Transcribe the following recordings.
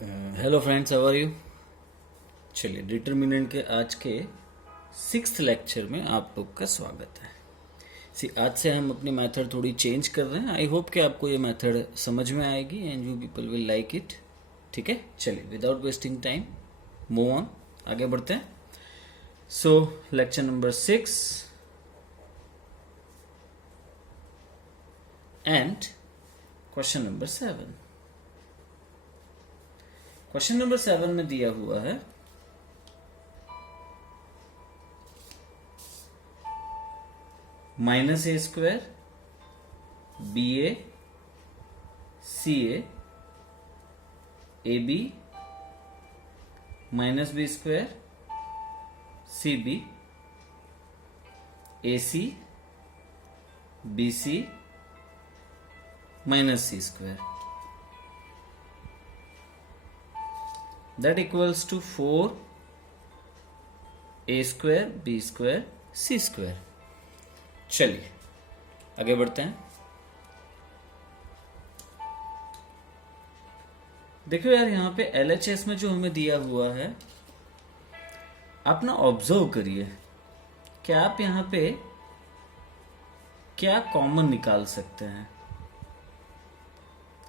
Hello friends, how are you. चलिए, determinant के आज के 6th लेक्चर में आप लोग का स्वागत है। आज से हम अपनी मेथड थोड़ी चेंज कर रहे हैं। आई होप कि आपको ये मेथड समझ में आएगी and you people will like it. ठीक है, चलिए without wasting time move on, आगे बढ़ते हैं। सो lecture number 6 and question number 7। Question number 7 में दिया हुआ है -a² ba ca ab -b² cb ac bc -c², that equals to 4a² b² c²। चलिए आगे बढ़ते हैं। देखो यार, यहां पे LHS में जो हमें दिया हुआ है, आप ना ऑब्जर्व करिए कि आप यहां पे क्या कॉमन निकाल सकते हैं।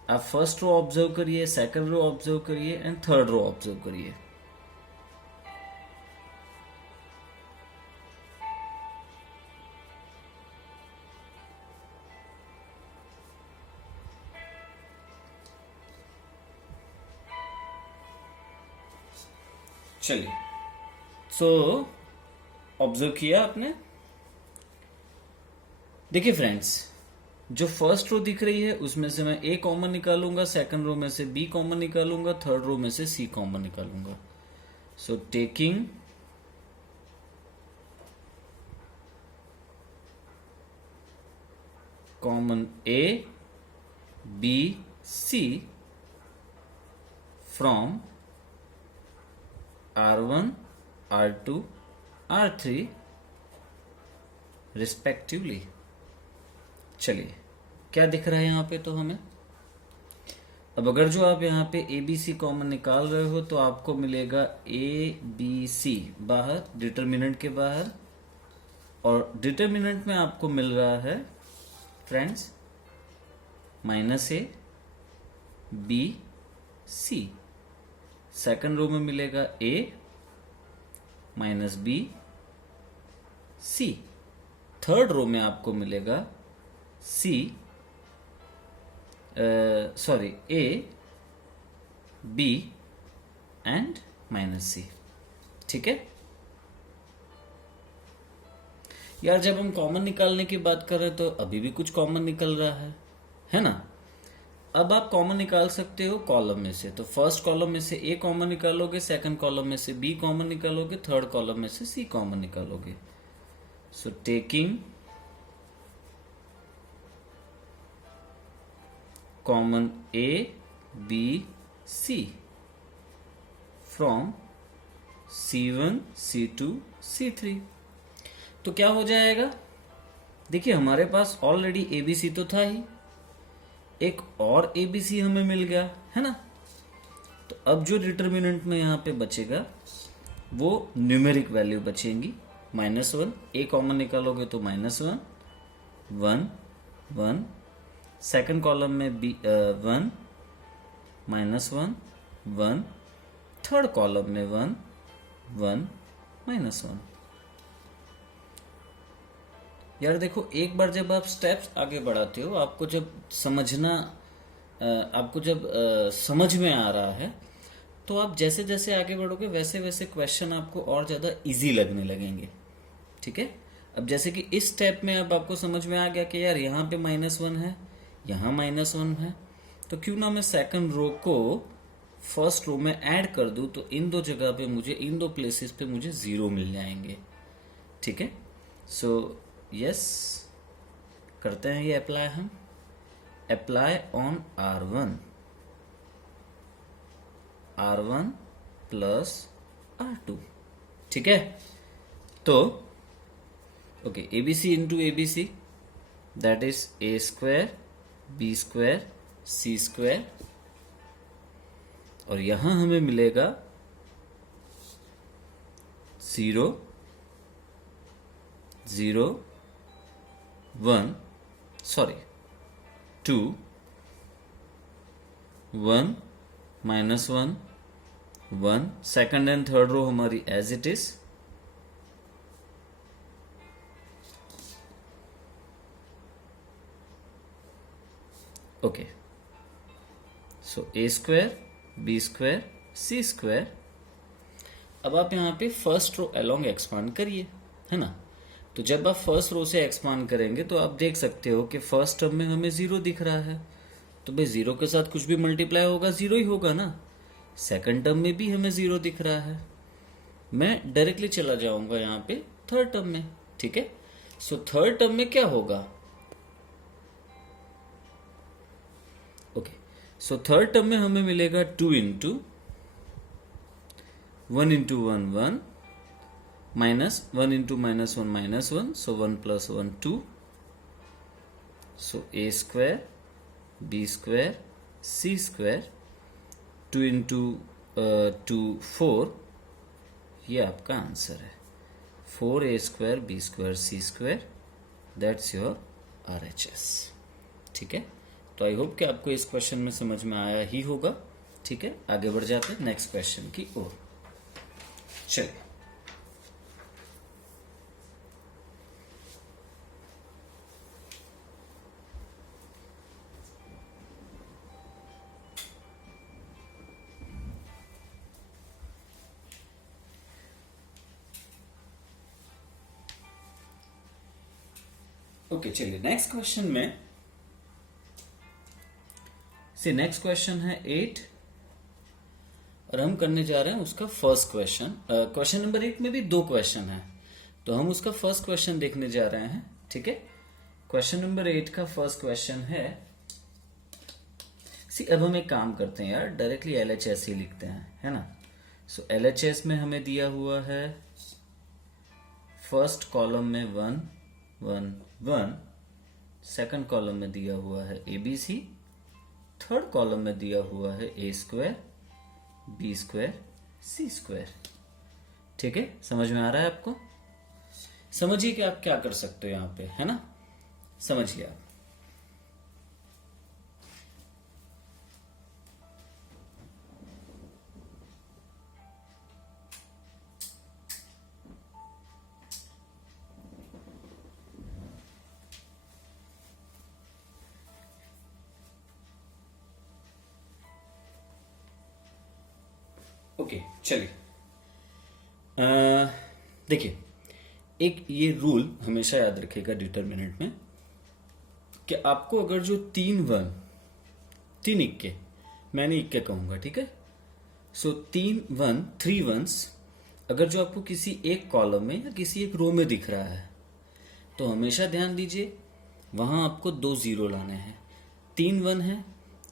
आप फर्स्ट रो ऑब्जर्व करिए, सेकंड रो ऑब्जर्व करिए एंड थर्ड रो ऑब्जर्व करिए। चलिए, सो ऑब्जर्व किया आपने। देखिए फ्रेंड्स, जो फर्स्ट रो दिख रही है उसमें से मैं ए कॉमन निकालूंगा, सेकंड रो में से बी कॉमन निकालूंगा, थर्ड रो में से सी कॉमन निकालूंगा। So taking common a b c from R1 R2 R3 respectively. चलिए, क्या दिख रहा है यहां पे तो हमें। अब अगर जो आप यहां पे ए बी सी कॉमन निकाल रहे हो तो आपको मिलेगा ए बी सी बाहर, डिटर्मिनेंट के बाहर, और डिटर्मिनेंट में आपको मिल रहा है friends -a b c। Second row में मिलेगा a -b c। Third row में आपको मिलेगा c sorry a b and -c। ठीक है यार, जब हम कॉमन निकालने की बात कर रहे हैं तो अभी भी कुछ कॉमन निकल रहा है ना। अब आप कॉमन निकाल सकते हो कॉलम में से। तो फर्स्ट कॉलम में से ए कॉमन निकालोगे, सेकंड कॉलम में से बी कॉमन निकालोगे, थर्ड कॉलम में से सी कॉमन निकालोगे। So taking common a b c from C1 C2 C3, तो क्या हो जाएगा। देखिए, हमारे पास ऑलरेडी ABC तो था ही, एक और ABC हमें मिल गया है ना। तो अब जो डिटर्मिनेंट में यहां पे बचेगा वो न्यूमेरिक वैल्यू बचेंगी। -1 ए कॉमन निकालोगे तो -1 1 1, सेकंड कॉलम में बी 1 -1 1, थर्ड कॉलम में 1 1 -1। यार देखो, एक बार जब आप स्टेप्स आगे बढ़ाते हो, आपको जब समझ में आ रहा है, तो आप जैसे जैसे आगे बढ़ोगे वैसे वैसे क्वेश्चन आपको और ज्यादा इजी लगने लगेंगे। ठीक है, अब जैसे कि इस स्टेप में अब आपको समझ में आ गया कि यार यहाँ पे -1 है, यहाँ -1 है, तो क्यों ना मैं सेकंड रो को फर्स्ट रो में ऐड कर दूं, तो इन दो जगह पे मुझे, इन दो प्लेसेस पे मुझे 0 मिल जाएंगे। ठीक है, सो यस, करते हैं ये अप्लाई। हम apply on R1 plus R2। ठीक है, तो okay, ABC into ABC, that is A² B² C²। और यहां हमें मिलेगा 0 0 1 sorry 2 1 -1 1 second and third row हमारी as it is okay so A square B square C square. अब आप यहाँ पे फर्स्ट रो अलोंग एक्सपांड करिए, है ना। तो जब आप फर्स्ट रो से एक्सपांड करेंगे तो आप देख सकते हो कि फर्स्ट टर्म में हमें 0 दिख रहा है, तो भाई 0 के साथ कुछ भी मल्टीप्लाई होगा 0 ही होगा ना। सेकंड टर्म में भी हमें 0 दिख रहा है, मैं डायरेक्टली चला जाऊंगा यहाँ पे थर्ड टर्म में, ठीक है। सो थर्ड टर्म में क्या होगा, ओके सो थर्ड टर्म में हमें मिलेगा 2 into 1 into 1 1 minus 1 into -1 -1 so 1 + 1 2 so ए स्क्वायर बी स्क्वायर सी स्क्वायर 2 इंटू 2 4, ये आपका आंसर है 4a square B square C square, that's your RHS, ठीक है। तो आई होप कि आपको इस क्वेश्चन में समझ में आया ही होगा, ठीक है। आगे बढ़ जाते हैं नेक्स्ट क्वेश्चन की ओर। चलिए ओके चलिए नेक्स्ट क्वेश्चन में से नेक्स्ट क्वेश्चन है 8 और हम करने जा रहे हैं उसका फर्स्ट क्वेश्चन। क्वेश्चन नंबर 8 में भी 2 क्वेश्चन है, तो हम उसका फर्स्ट क्वेश्चन देखने जा रहे हैं, ठीक है। क्वेश्चन नंबर 8 का फर्स्ट क्वेश्चन है अब हम एक काम करते हैं यार, डायरेक्टली LHS ही लिखते हैं, है ना। सो LHS में हमें दिया हुआ है फर्स्ट कॉलम में 1 1 1, सेकंड कॉलम में दिया हुआ है ABC, थर्ड कॉलम में दिया हुआ है A square B square C square, ठीक है। समझ में आ रहा है आपको, समझिए कि आप क्या कर सकते हो यहां पे, है ना, समझिए आप। ओके चलिए देखिए, एक ये रूल हमेशा याद रखिएगा डिटरमिनेंट में कि आपको अगर जो 3 इक्के, मैंने इक्के कहूंगा, ठीक है। सो 3 वंस अगर जो आपको किसी एक कॉलम में या किसी एक रो में दिख रहा है, तो हमेशा ध्यान दीजिए वहां आपको 2 0 लाने हैं। 3 1 है,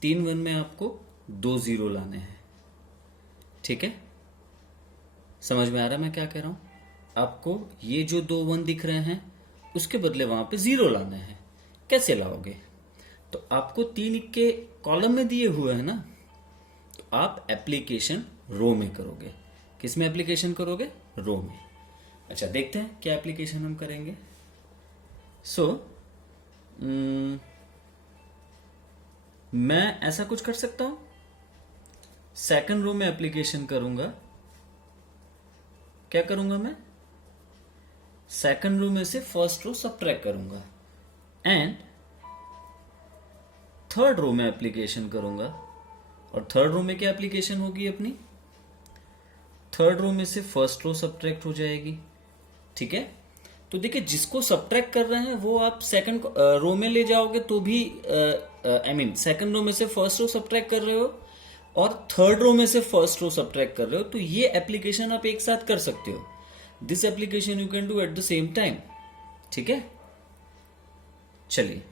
3 1 में आपको 2 0 लाने हैं, ठीक है। समझ में आ रहा है मैं क्या कह रहा हूं। आपको ये जो 2 1 दिख रहे हैं उसके बदले वहां पे 0 लाने हैं। कैसे लाओगे, तो आपको 3 इक्के कॉलम में दिए हुए हैं ना, तो आप एप्लीकेशन रो में करोगे। किस में एप्लीकेशन करोगे, रो में। अच्छा देखते हैं क्या एप्लीकेशन हम करेंगे। मैं ऐसा कुछ कर सकता हूं, सेकंड रो में एप्लीकेशन करूंगा। क्या करूंगा मैं, सेकंड रो में से फर्स्ट रो सबट्रैक्ट करूंगा एंड थर्ड रो में एप्लीकेशन करूंगा। और थर्ड रो में क्या एप्लीकेशन होगी अपनी, थर्ड रो में से फर्स्ट रो सबट्रैक्ट हो जाएगी, ठीक है। तो देखिए जिसको सबट्रैक्ट कर रहे हैं वो आप सेकंड रो में ले जाओगे तो भी सेकंड रो में से फर्स्ट रो सबट्रैक्ट कर रहे हो और थर्ड रो में से फर्स्ट रो सबट्रैक्ट कर रहे हो, तो ये एप्लीकेशन आप एक साथ कर सकते हो। This application you can do at the same time, ठीक है। चलिए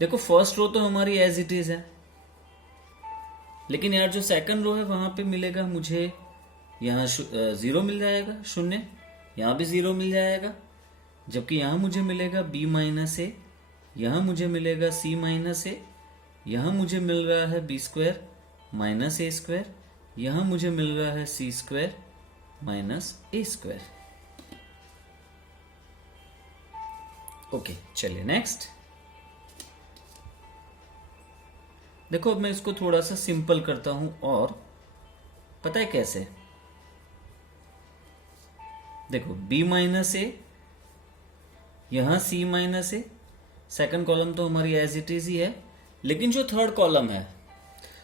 देखो फर्स्ट रो तो हमारी एज इट इज है, लेकिन यार जो सेकंड रो है वहां पे मिलेगा मुझे यहां 0 मिल जाएगा, 0, यहां भी 0 मिल जाएगा, जबकि यहां मुझे मिलेगा B - A यहां मुझे मिलेगा c माइनस ए, यहां मुझे मिल रहा है B square minus a square, यहां मुझे मिल रहा है सी square minus a square. Okay, चलिए नेक्स्ट। देखो अब मैं इसको थोड़ा सा सिंपल करता हूं, और पता है कैसे? देखो b माइनस ए, यहां c माइनस ए, सेकंड कॉलम तो हमारी एज इट इज ही है, लेकिन जो थर्ड कॉलम है,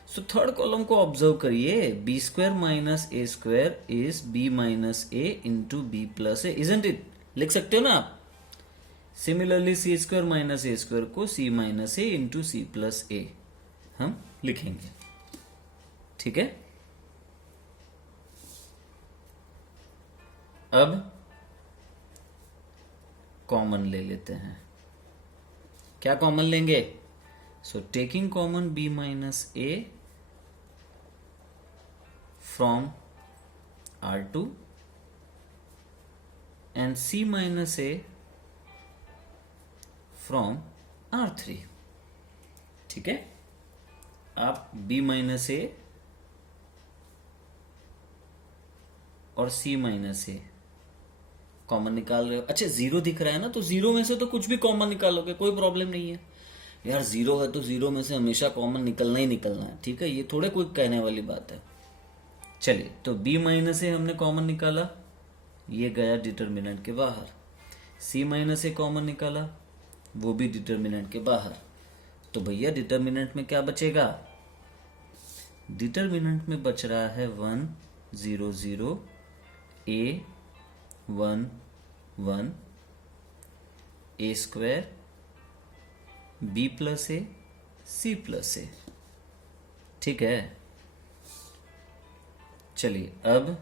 सो थर्ड कॉलम को ऑब्जर्व करिए, b square minus a square is b minus a into b plus a, isn't it? लिख सकते हो ना आप। Similarly c square minus a square को c minus a into c plus a हम लिखेंगे, ठीक है। अब कॉमन ले लेते हैं। क्या कॉमन लेंगे? सो taking common b minus A from R2 and c minus A from R3, ठीक है। आप b माइनस ए और c माइनस ए कॉमन निकाल रहे हो। अच्छा, जीरो दिख रहा है ना, तो जीरो में से तो कुछ भी कॉमन निकालोगे, कोई प्रॉब्लम नहीं है यार। जीरो है तो जीरो में से हमेशा कॉमन निकलना ही निकलना है, ठीक है। ये थोड़े कोई कहने वाली बात है। चलिए, तो b माइनस ए हमने कॉमन निकाला, ये गया डिटर्मिनेंट के बाहर। c माइनस ए कॉमन निकाला, वो भी डिटर्मिनेंट के बाहर। तो भैया डिटर्मिनेंट में क्या बचेगा? डिटर्मिनेंट में बच रहा है 1 0 0 a 1 1 A square B plus A C plus A, ठीक है। चलिए अब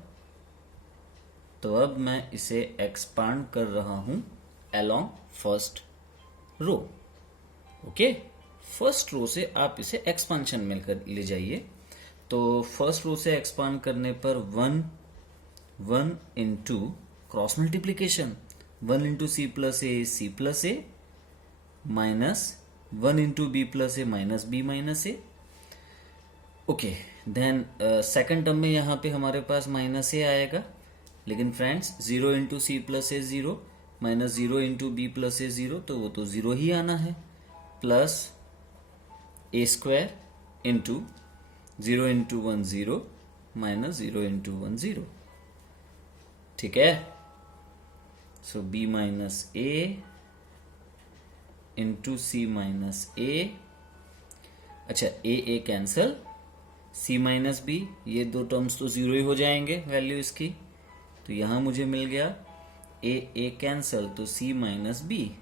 मैं इसे एक्सपांड कर रहा हूं along first row. Okay, first row से आप इसे एक्सपांशन में ले जाइए। तो फर्स्ट रो से एक्सपांड करने पर 1 1 into cross multiplication, 1 into c plus a minus 1 into b plus a minus b minus a. Okay, then second term में यहां पे हमारे पास माइनस ए आएगा, लेकिन friends 0 into c plus a 0 minus 0 into b plus a 0, तो वो तो 0 ही आना है, plus a square into 0 into 1 0 minus 0 into 1 0, ठीक है। सो b minus a into c minus ए। अच्छा, ए कैंसल, c माइनस बी, ये दो टर्म्स तो जीरो ही हो जाएंगे वैल्यू इसकी। तो यहां मुझे मिल गया ए कैंसल, तो c माइनस बी।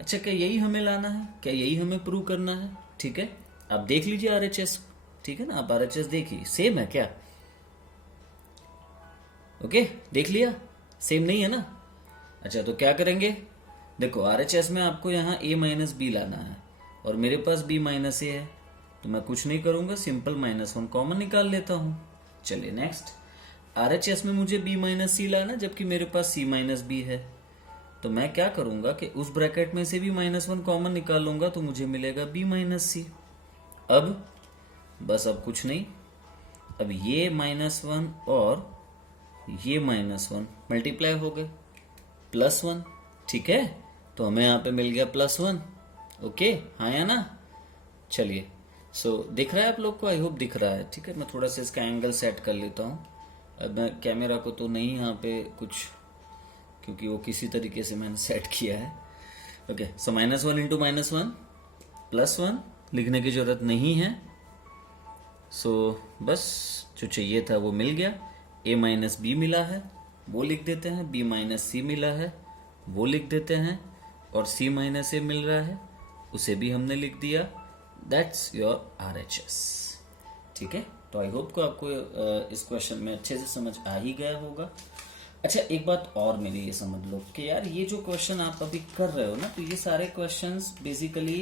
अच्छा, क्या यही हमें लाना है? क्या यही हमें प्रूव करना है? ठीक है, आप देख लीजिए आरएचएस, ठीक है ना। आप आरएचएस देखिए, सेम है क्या? ओके, देख लिया, सेम नहीं है ना। अच्छा, तो क्या करेंगे? देखो आरएचएस में आपको यहाँ a माइनस बी लाना है, और मेरे पास b माइनस ए है, तो मैं कुछ नहीं करूंगा, सिंपल -1 कॉमन निकाल लेता हूं। चलिए नेक्स्ट, आरएचएस में मुझे b माइनस सी लाना, जबकि मेरे पास c माइनस बी है। तो मैं क्या करूंगा कि उस ब्रैकेट में से भी -1 कॉमन निकाल लूंगा, तो मुझे मिलेगा b माइनस सी। अब बस, अब कुछ नहीं, अब ये -1 और ये -1 मल्टीप्लाई हो गए, +1, ठीक है। तो हमें यहाँ पे मिल गया +1। ओके, हाँ या ना? चलिए, सो दिख रहा है आप लोग को? आई होप दिख रहा है, ठीक है। मैं थोड़ा सा इसका एंगल सेट कर लेता हूँ। अब मैं कैमरा को तो नहीं यहाँ पे कुछ, क्योंकि वो किसी तरीके से मैंने सेट किया है। ओके, सो -1 इंटू -1 +1 लिखने की जरूरत नहीं है। सो बस जो चाहिए था वो मिल गया। a माइनस बी मिला है, वो लिख देते हैं। b माइनस सी मिला है, वो लिख देते हैं। और c माइनस ए मिल रहा है, उसे भी हमने लिख दिया। दैट्स योर आरएचएस, ठीक है। तो आई होप को आपको इस क्वेश्चन में अच्छे से समझ आ ही गया होगा। अच्छा, एक बात और मेरी ये समझ लो कि यार ये जो क्वेश्चन आप अभी कर रहे हो ना, तो ये सारे क्वेश्चंस बेसिकली,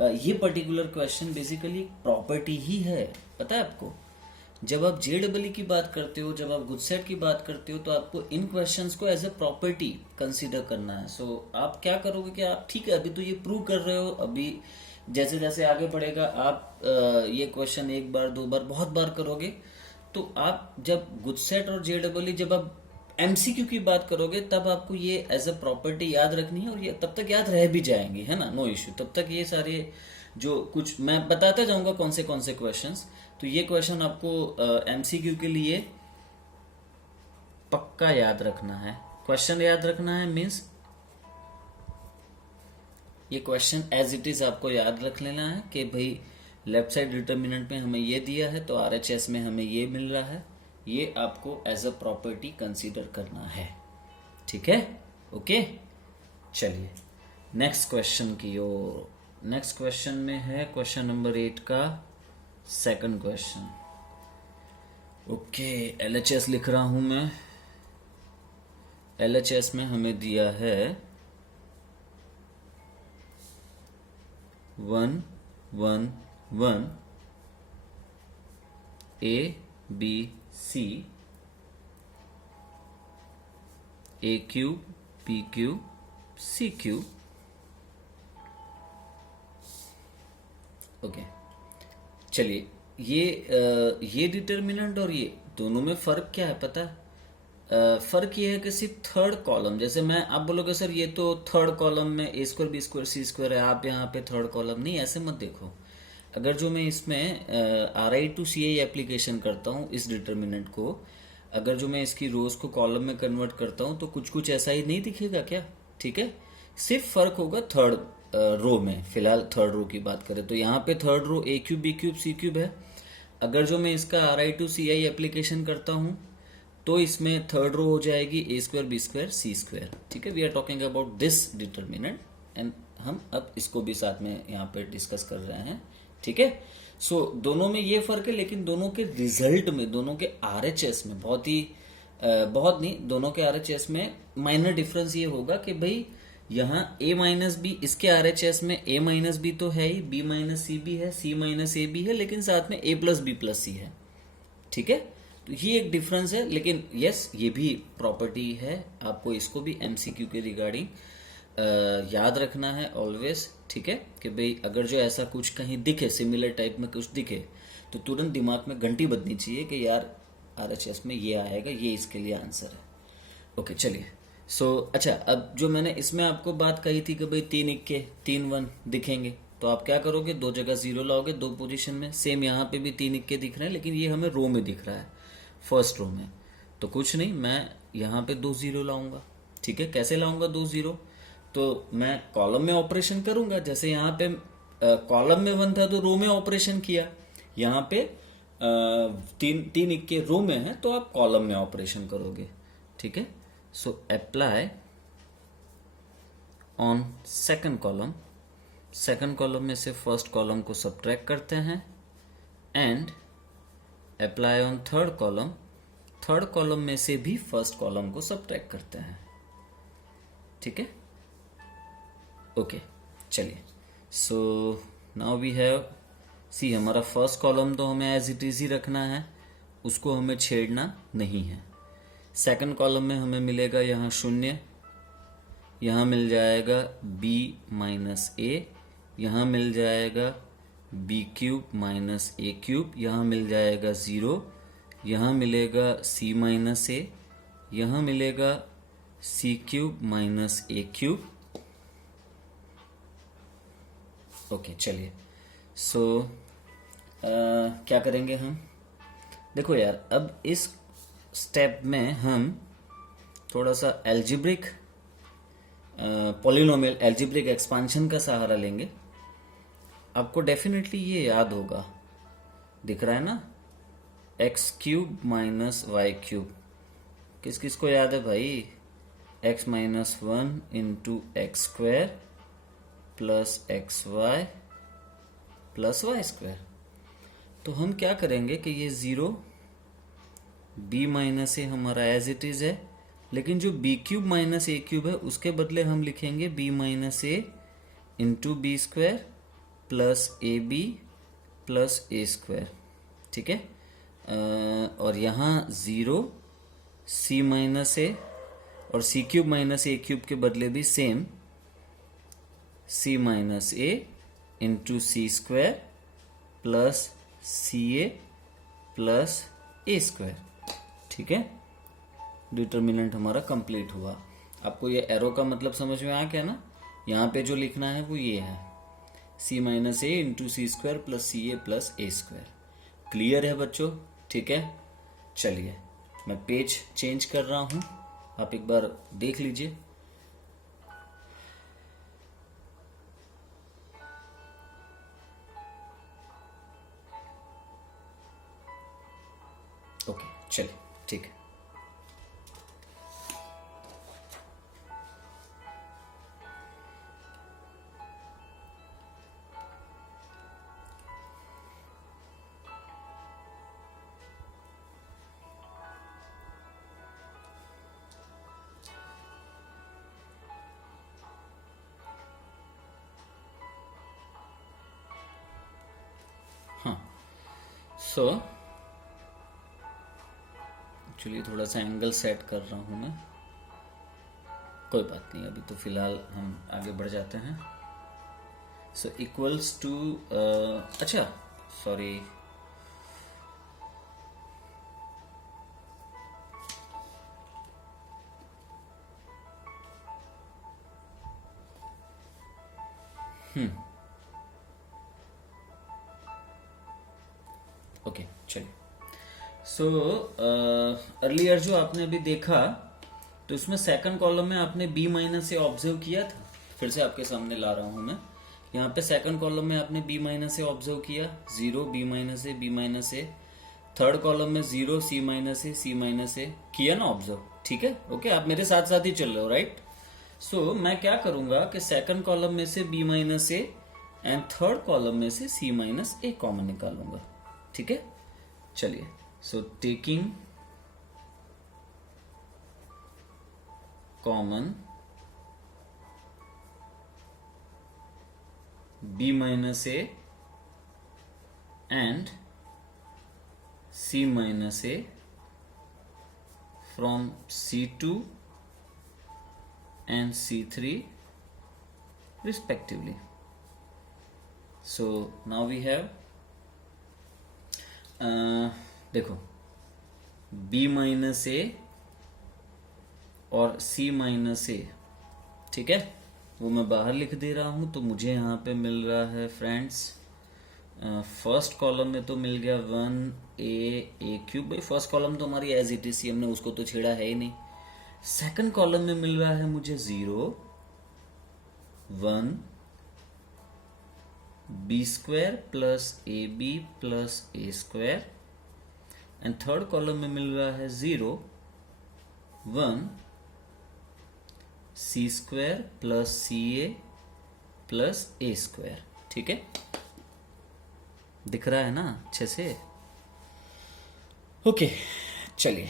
ये पर्टिकुलर क्वेश्चन बेसिकली प्रॉपर्टी ही है, पता है आपको। जब आप JEE की बात करते हो, जब आप गुडसेट की बात करते हो, तो आपको इन क्वेश्चंस को एज ए प्रॉपर्टी कंसीडर करना है। सो आप क्या करोगे कि आप ठीक है अभी तो ये प्रूव कर रहे हो, अभी जैसे जैसे आगे बढ़ेगा आप ये क्वेश्चन एक बार दो बार बहुत बार करोगे, तो आप जब गुडसेट और JEE जब आप MCQ की बात करोगे तब आपको ये एज ए प्रॉपर्टी याद रखनी है, और ये तब तक याद रह भी जाएंगे, है ना, नो इश्यू। तब तक ये सारे जो कुछ मैं बताता जाऊंगा कौन से क्वेश्चंस, तो ये क्वेश्चन आपको MCQ के लिए पक्का याद रखना है। क्वेश्चन याद रखना है मीन्स ये क्वेश्चन एज इट इज आपको याद रख लेना है कि भाई लेफ्ट साइड डिटर्मिनेंट में हमें ये दिया है तो RHS में हमें ये मिल रहा है, ये आपको एज अ प्रॉपर्टी कंसीडर करना है। ठीक है, ओके। चलिए नेक्स्ट क्वेश्चन की ओर। नेक्स्ट क्वेश्चन में है क्वेश्चन नंबर 8 का सेकंड क्वेश्चन। ओके, LHS लिख रहा हूं मैं। LHS में हमें दिया है 1 1 1 A B C A cube B cube C cube. Okay, चलिए ये डिटर्मिनेंट और ये दोनों में फर्क क्या है पता है? फर्क ये है कि सिर्फ थर्ड कॉलम, जैसे मैं आप बोलोगे सर ये तो थर्ड कॉलम में A square B square C square है, आप यहाँ पे थर्ड कॉलम नहीं, ऐसे मत देखो। अगर जो मैं इसमें RI टू CI एप्लीकेशन करता हूँ इस डिटर्मिनेंट को, अगर जो मैं इसकी रोज को कॉलम में कन्वर्ट करता हूँ तो कुछ कुछ ऐसा ही नहीं दिखेगा क्या? ठीक है, सिर्फ फर्क होगा थर्ड रो में। फिलहाल थर्ड रो की बात करें तो यहाँ पे third row A cube B cube C cube है। अगर जो मैं इसका RI टू CI एप्लीकेशन करता हूँ तो इसमें थर्ड रो हो जाएगी A square B square C square. ठीक है, we are talking about this determinant and हम अब इसको भी साथ में यहाँ पे डिस्कस कर रहे हैं। ठीक है, सो दोनों में ये फर्क है, लेकिन दोनों के रिजल्ट में, दोनों के RHS में बहुत नहीं, दोनों के RHS में माइनर डिफरेंस ये होगा कि भाई यहाँ A माइनस बी, इसके RHS में A माइनस बी तो है ही, B माइनस सी भी है, C माइनस ए भी है, लेकिन साथ में A plus B plus C है। ठीक है, तो ये एक डिफरेंस है, लेकिन यस ये भी प्रॉपर्टी है, आपको इसको भी MCQ के रिगार्डिंग याद रखना है ऑलवेज। ठीक है, कि भाई अगर जो ऐसा कुछ कहीं दिखे, सिमिलर टाइप में कुछ दिखे, तो तुरंत दिमाग में घंटी बजनी चाहिए कि यार RHS में ये आएगा, ये इसके लिए आंसर है। ओके, चलिए। सो अच्छा, अब जो मैंने इसमें आपको बात कही थी कि भाई 3 इक्के 3 1 दिखेंगे, तो आप क्या करोगे, दो जगह 0 लाओगे, दो पोजीशन में। सेम यहाँ पे भी 3 इक्के दिख रहे हैं, लेकिन ये हमें रो में दिख रहा है, फर्स्ट रो में। तो कुछ नहीं, मैं यहाँ पे 2 0 लाऊंगा। ठीक है, कैसे लाऊंगा 2 0? तो मैं कॉलम में ऑपरेशन करूंगा, जैसे यहाँ पे कॉलम में 1 था तो रो में ऑपरेशन किया, यहाँ पे 3 इक्के रो में है तो आप कॉलम में ऑपरेशन करोगे। ठीक है, so apply on second column, second column में से फर्स्ट कॉलम को सब्ट्रैक्ट करते हैं, and apply on third column, third column में से भी फर्स्ट कॉलम को सब्ट्रैक्ट करते हैं। ठीक है, ओके, चलिए। सो नाउ वी हैव सी, हमारा फर्स्ट कॉलम तो हमें एज इट इज ही रखना है, उसको हमें छेड़ना नहीं है। सेकंड कॉलम में हमें मिलेगा यहाँ 0, यहाँ मिल जाएगा B माइनस A, यहाँ मिल जाएगा B cube minus A cube, यहाँ मिल जाएगा 0, यहाँ मिलेगा C माइनस A, यहाँ मिलेगा C cube minus A cube. Okay, चलिए। सो क्या करेंगे हम, देखो यार, अब इस स्टेप में हम थोड़ा सा एल्जिब्रिक पॉलिनोमियल एल्जिब्रिक एक्सपांशन का सहारा लेंगे। आपको डेफिनेटली ये याद होगा, दिख रहा है ना, x cube minus y cube. किस किस को याद है भाई? x minus 1 into x square plus x y plus y square. तो हम क्या करेंगे कि ये 0 b माइनस ए हमारा एज इट इज है, लेकिन जो b cube minus a cube है उसके बदले हम लिखेंगे b minus a into b square plus a b plus a square. ठीक है, और यहाँ 0 c माइनस ए और c cube minus a cube के बदले भी same c minus a into c square plus c a plus a square. ठीक है, डिटर्मिनेंट हमारा कंप्लीट हुआ। आपको ये एरो का मतलब समझ में आ गया ना? यहाँ पे जो लिखना है वो ये है, c minus a into c square plus c a plus a square. Clear है बच्चों? ठीक है, चलिए मैं पेज चेंज कर रहा हूं, आप एक बार देख लीजिए। ओके, चलिए ठीक है। हाँ, सो एक्चुअली थोड़ा सा एंगल सेट कर रहा हूं मैं, कोई बात नहीं, अभी तो फिलहाल हम आगे बढ़ जाते हैं। सो इक्वल्स टू, अच्छा सॉरी, ओके चलिए। सो अर्लियर जो आपने अभी देखा, तो इसमें सेकंड कॉलम में आपने b माइनस से ऑब्जर्व किया था। फिर से आपके सामने ला रहा हूं मैं, यहाँ पे सेकंड कॉलम में आपने b माइनस से ऑब्जर्व किया, 0 b माइनस ए b माइनस ए। थर्ड कॉलम में 0 c माइनस ए c माइनस ए किया ना ऑब्जर्व? ठीक है, ओके, आप मेरे साथ साथ ही चल रहे हो, राइट? सो मैं क्या करूंगा कि सेकंड कॉलम में से b minus A and third column में से c माइनस ए कॉमन निकालूंगा। ठीक है, चलिए। सो taking common b minus A and c minus A from C2 and C3 respectively. So now we have देखो b माइनस ए और c माइनस ए, ठीक है, वो मैं बाहर लिख दे रहा हूं। तो मुझे यहाँ पे मिल रहा है फ्रेंड्स, फर्स्ट कॉलम में तो मिल गया 1a क्यूब। भाई फर्स्ट कॉलम तो हमारी एज इट इज, हमने उसको तो छेड़ा है ही नहीं। सेकंड कॉलम में मिल रहा है मुझे 0 1 b square plus a b plus a square. And third column में मिल रहा है 0 1 c square plus c a plus a square. ठीक है, दिख रहा है ना अच्छे से? ओके चलिए,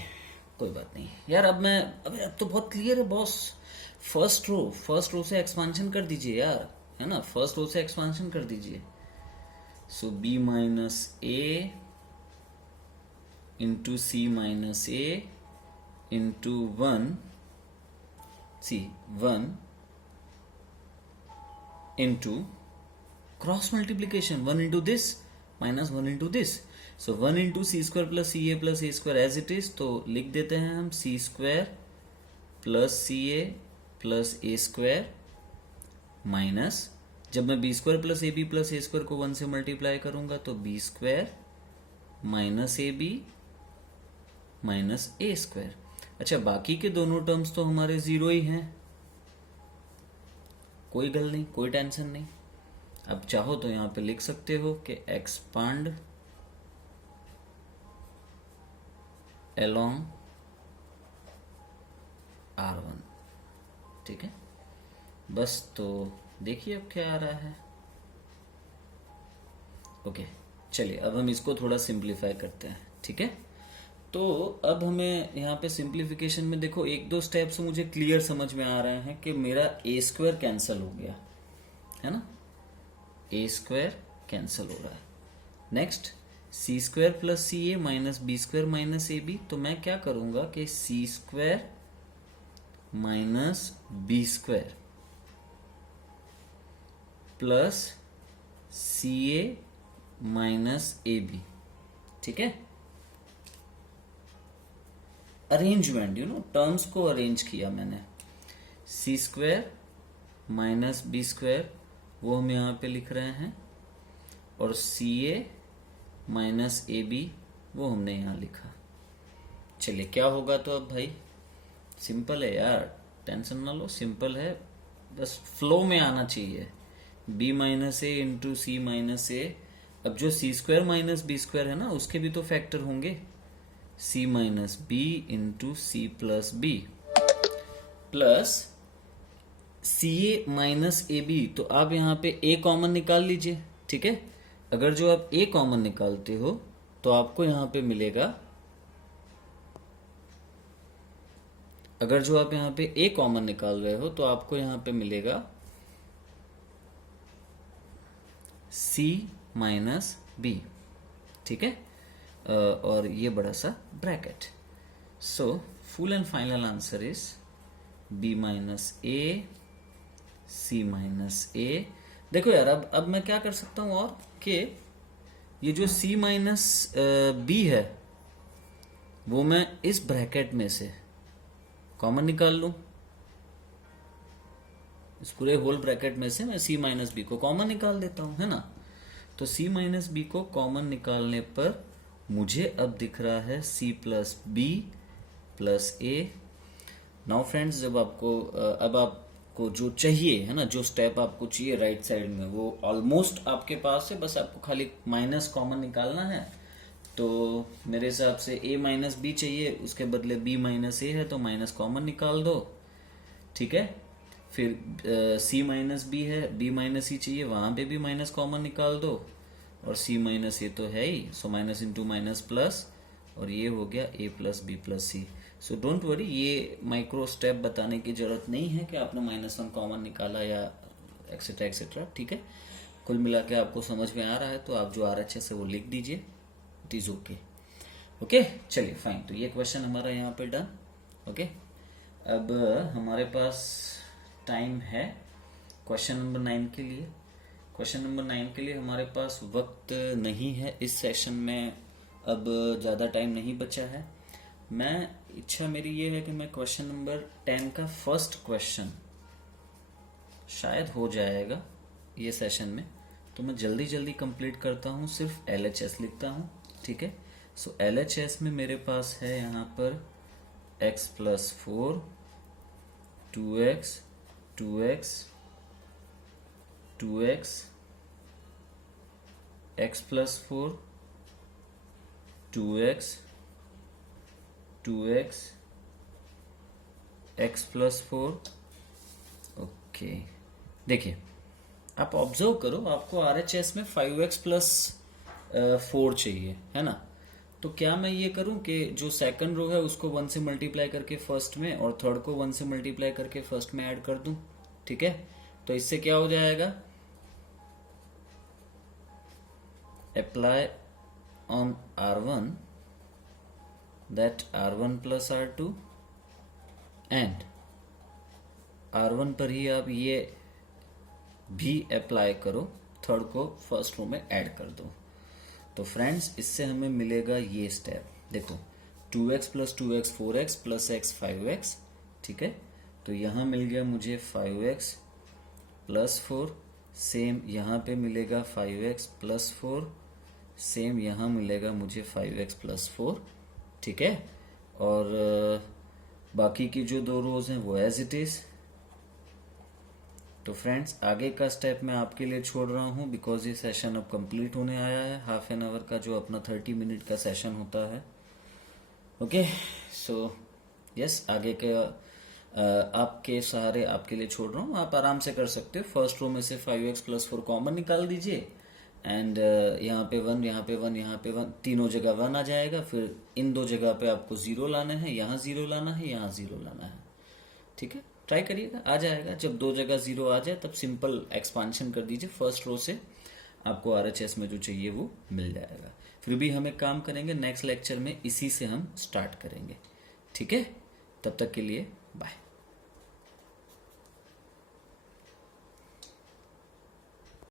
कोई बात नहीं यार। अब तो बहुत क्लियर है बॉस। फर्स्ट रो से एक्सपांशन कर दीजिए यार, है ना? फर्स्ट रो से एक्सपांशन कर दीजिए। So b minus a into c minus a into 1 into cross multiplication, 1 into this minus 1 into this. So 1 into c square plus c a plus a square as it is. तो लिख देते हैं हम c square plus c a plus a square minus, जब मैं b square plus a b plus a square को 1 से multiply करूंगा तो b square minus a b minus a square. अच्छा, बाकी के दोनों टर्म्स तो हमारे 0 ही हैं, कोई गल नहीं, कोई टेंशन नहीं। अब चाहो तो यहां पे लिख सकते हो कि एक्सपांड along R1। ठीक है, बस तो देखिए अब क्या आ रहा है। ओके चलिए, अब हम इसको थोड़ा सिंप्लीफाई करते हैं। ठीक है, तो अब हमें यहाँ पे सिंप्लीफिकेशन में देखो, एक दो स्टेप्स मुझे क्लियर समझ में आ रहे हैं कि मेरा ए स्क्वायर कैंसिल हो गया है ना, ए स्क्वायर कैंसिल हो रहा है। Next c square plus c a minus b square minus a b. तो मैं क्या करूंगा कि c square minus b square plus c a minus a b, ठीक है। अरेंजमेंट, टर्म्स को अरेंज किया मैंने। C square minus b square वो हम यहां पे लिख रहे हैं, और सी ए माइनस ए बी वो हमने यहां लिखा। चलिए क्या होगा, तो अब भाई सिंपल है यार, टेंशन ना लो, सिंपल है, बस फ्लो में आना चाहिए। b minus a into c minus a. अब जो c square minus b square है ना, उसके भी तो फैक्टर होंगे, c minus b into c plus b plus c a minus a b. तो आप यहां पे a कॉमन निकाल लीजिए, ठीक है। अगर जो आप a कॉमन निकालते हो तो आपको यहां पे मिलेगा, अगर जो आप यहां पे a कॉमन निकाल रहे हो तो आपको यहां पे मिलेगा c माइनस बी, ठीक है। और ये बड़ा सा bracket. So full and final answer is b minus a c minus a. देखो यार, अब मैं क्या कर सकता हूं, और कि ये जो c माइनस बी है वो मैं इस ब्रैकेट में से कॉमन निकाल लूं। इस पूरे होल ब्रैकेट में से मैं c माइनस बी को कॉमन निकाल देता हूं, है ना। तो c माइनस बी को कॉमन निकालने पर मुझे अब दिख रहा है c प्लस बी प्लस ए। नाउ फ्रेंड्स, जब आपको अब आपको जो चाहिए है ना, जो स्टेप आपको चाहिए राइट साइड में, वो ऑलमोस्ट आपके पास है। बस आपको खाली माइनस कॉमन निकालना है। तो मेरे हिसाब से a माइनस बी चाहिए, उसके बदले b माइनस ए है, तो माइनस कॉमन निकाल दो, ठीक है। फिर c माइनस बी है, b माइनस ई चाहिए, वहां पे भी माइनस कॉमन निकाल दो, और c माइनस ए तो है ही, so minus into minus plus, और ये हो गया a plus b plus c. So don't worry, ये माइक्रो स्टेप बताने की जरूरत नहीं है कि आपने माइनस वन कॉमन निकाला या एक्सेट्रा एक्सेट्रा, ठीक है। कुल मिला के आपको समझ में आ रहा है तो आप जो RHS है वो लिख दीजिए, इट इज ओके। ओके, चलिए फाइन। तो ये क्वेश्चन हमारा यहाँ पे डन। ओके, अब हमारे पास टाइम है क्वेश्चन नंबर 9 के लिए। क्वेश्चन नंबर 9 के लिए हमारे पास वक्त नहीं है इस सेशन में, अब ज़्यादा टाइम नहीं बचा है। इच्छा मेरी ये है कि मैं क्वेश्चन नंबर 10 का फर्स्ट क्वेश्चन शायद हो जाएगा ये सेशन में, तो मैं जल्दी जल्दी कंप्लीट करता हूँ, सिर्फ LHS लिखता हूँ, ठीक है। सो LHS में मेरे पास है यहाँ पर x plus 4, 2x, 2x, 2x, x plus 4, 2x, 2x, x plus 4। Okay, देखिए आप ऑब्जर्व करो, आपको RHS में 5x प्लस 4 चाहिए, है ना। तो क्या मैं ये करूं कि जो सेकंड रो है उसको 1 से मल्टीप्लाई करके फर्स्ट में, और थर्ड को 1 से मल्टीप्लाई करके फर्स्ट में ऐड कर दूं, ठीक है। तो इससे क्या हो जाएगा, apply on R1 that R1 plus R2 and R1 पर ही आप ये भी अप्लाई करो, थर्ड को फर्स्ट रो में ऐड कर दो। तो फ्रेंड्स, इससे हमें मिलेगा ये स्टेप, देखो 2x plus 2x 4x plus x 5x, ठीक है। तो यहाँ मिल गया मुझे 5x प्लस 4, सेम यहाँ पे मिलेगा 5x प्लस 4, सेम यहाँ मिलेगा मुझे 5x प्लस 4, ठीक है। और बाकी की जो दो रोज हैं वो एज इट इज। तो फ्रेंड्स, आगे का स्टेप मैं आपके लिए छोड़ रहा हूँ, बिकॉज ये सेशन अब कंप्लीट होने आया है, हाफ एन आवर का जो अपना 30 मिनट का सेशन होता है। ओके, सो यस, आगे के आपके सहारे आपके लिए छोड़ रहा हूँ, आप आराम से कर सकते हो। फर्स्ट रो में से 5x प्लस 4 कॉमन निकाल दीजिए, एंड यहाँ पे 1, यहाँ पे 1, यहाँ पे 1, तीनों जगह 1 आ जाएगा। फिर इन दो जगह पे आपको 0 लाना है, यहाँ 0 लाना है, यहाँ 0 लाना है, ठीक है। ट्राई करिएगा, आ जाएगा। जब दो जगह 0 आ जाए तब सिंपल एक्सपांशन कर दीजिए फर्स्ट रो से, आपको RHS में जो चाहिए वो मिल जाएगा। फिर भी हम एक काम करेंगे, नेक्स्ट लेक्चर में इसी से हम स्टार्ट करेंगे। ठीक है, तब तक के लिए बाय।